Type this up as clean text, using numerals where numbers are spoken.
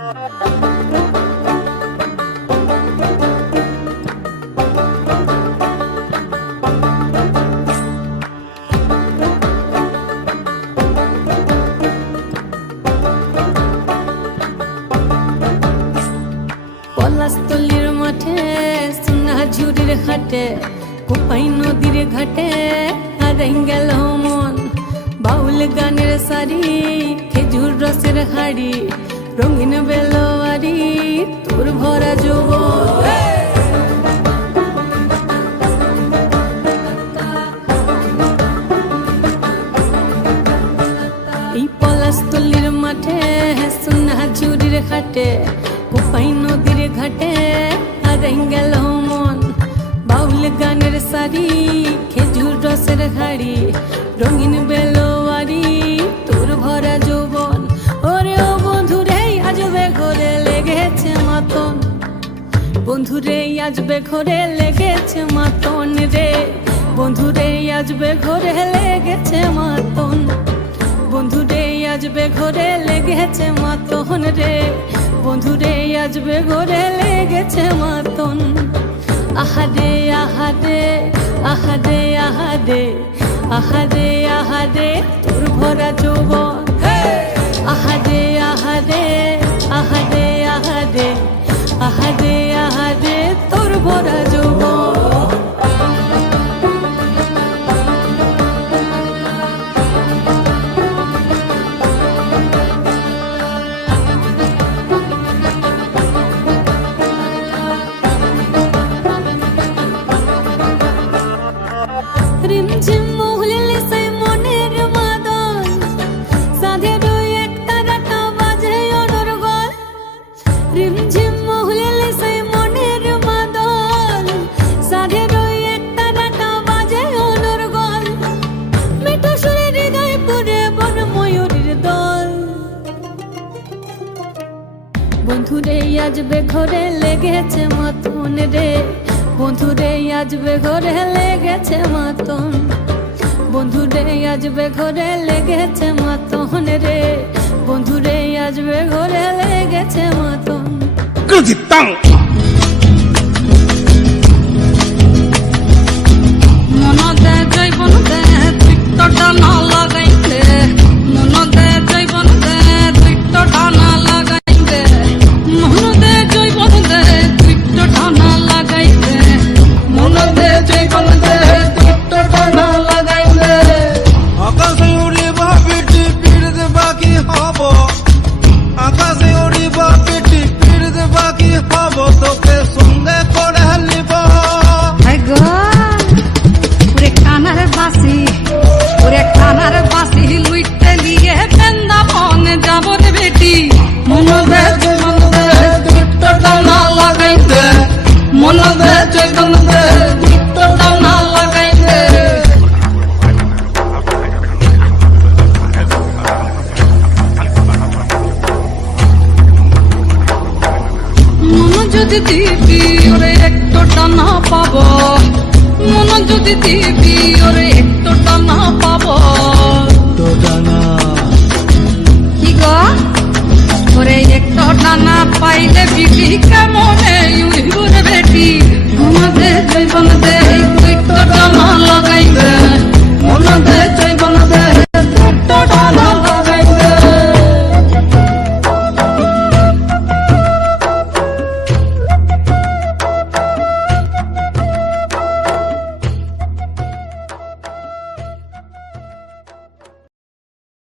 পলাশতলির মাঠে সোনা ঝুড়ির ঘাটে কোপাই নদীর ঘাটে হারাই গেল মন বাউল গানের শাড়ি খেজুর রসের হাড়ি রঙিন বেলোয়ারি তোর ভরা যৌবন এই পলাশতলির মাঠে সোনা ঝুড়ির ঘাটে কোপাই নদীর ঘাটে হারাই গেল মন বাউল গানের শাড়ি খেজুর রসের হাড়ি রঙিন বেলোয়ারি তোর ভরা যৌবন ওরে ও বন্ধুরে আজবে ঘরে লেগেছে মাতন বন্ধুরে আজবে ঘরে লেগেছে মাতন রে বন্ধুরে আজবে ঘরে লেগেছে মাতন বন্ধুরে আজবে ঘরে লেগেছে মাতন রে বন্ধুরে আজবে ঘরে লেগেছে মাতন আহারে আহারে আহারে আহারে আহারে আহারে তোর ভরা যৌবন আহারে আহারে আহারে আহারে আহারে আহারে তোর ভরা যৌবন রিমঝিম মহুলে সেই মনের মাদল সাধের এক তারাটা বাজে অনর্গল রিমঝিম মহুলে সেই মনের মাদল সাধের এক তারাটা বাজে অনর্গল মিঠো সুরে হৃদয় পুরে বন ময়ূরীর দল বন্ধুরে আজবে ঘরে লেগেছে মাতন রে বন্ধুরে আজবে ঘরে লেগেছে মাতন বন্ধুরে আজবে ঘরে লেগেছে মাতন রে বন্ধুরে আজবে ঘরে লেগেছে মাতন মনদে জৈবন দে তিক্তটা না লাগাইতে মনদে জৈবন দে তিক্তটা না লাগাইতে মনদে জৈবন দে তিক্তটা না লাগাইতে মনদে জৈবন দে তিক্তটা না লাগাইতে আকাশে উড়িবা পিটি পিড়তে বাকি হব আকাশে উড়িবা পিটি পিড়তে বাকি হব তোকে সঙ্গে করে নিব ওরে কানার বাসি লুইতে লিয়ে বৃন্দাবন যাব রে বেটি মনদে জৈবন দে তিক্তটা না লাগাইতে মনদে জৈবন দে তিক্তটা না লাগাইতে মন যদি দিবি ওরে একটুটা না পাব মন যদি দিবি ওরে একটুটা না পাব কি গো ওরে একটুটা না পাইলে বিবি কেমন